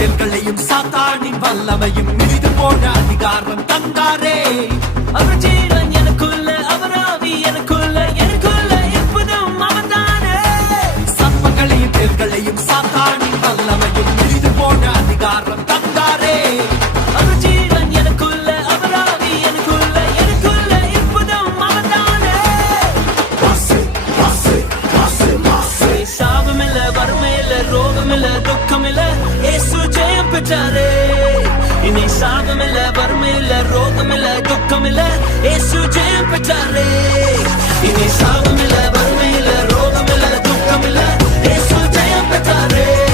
தேல்களையும் சாத்தானின் வல்லமையும் மிதித்து போன அதிகாரம் தந்தாரே. அவர் ஜீவன் எனக்குள்ள, அவர் ஆவி எனக்குள்ள, எனக்குள்ள எப்போதும் அவர்தானே. சர்ப்பங்களையும் தேல்களையும் சாத்தானின் வல்லமையும் மிதித்து போன அதிகாரம் தந்தாரே. அவர் ஜீவன் எனக்குள்ள, அவர் ஆவி எனக்குள்ள, எனக்குள்ள எப்போதும் அவர்தானே. சாபமில்ல, வறுமையில்ல, ரோகமில்ல, துக்கமில்ல, இயேசு ஜெயம் பெற்றாரே. இனி சாபமில்ல, வறுமையில்ல, ரோகமில்ல, துக்கமில்ல, இயேசு ஜெயம் பெற்றாரே. இனி சாபமில்ல, வறுமையில்ல, ரோகமில்ல, துக்கமில்ல, இயேசு ஜெயம் பெற்றாரே.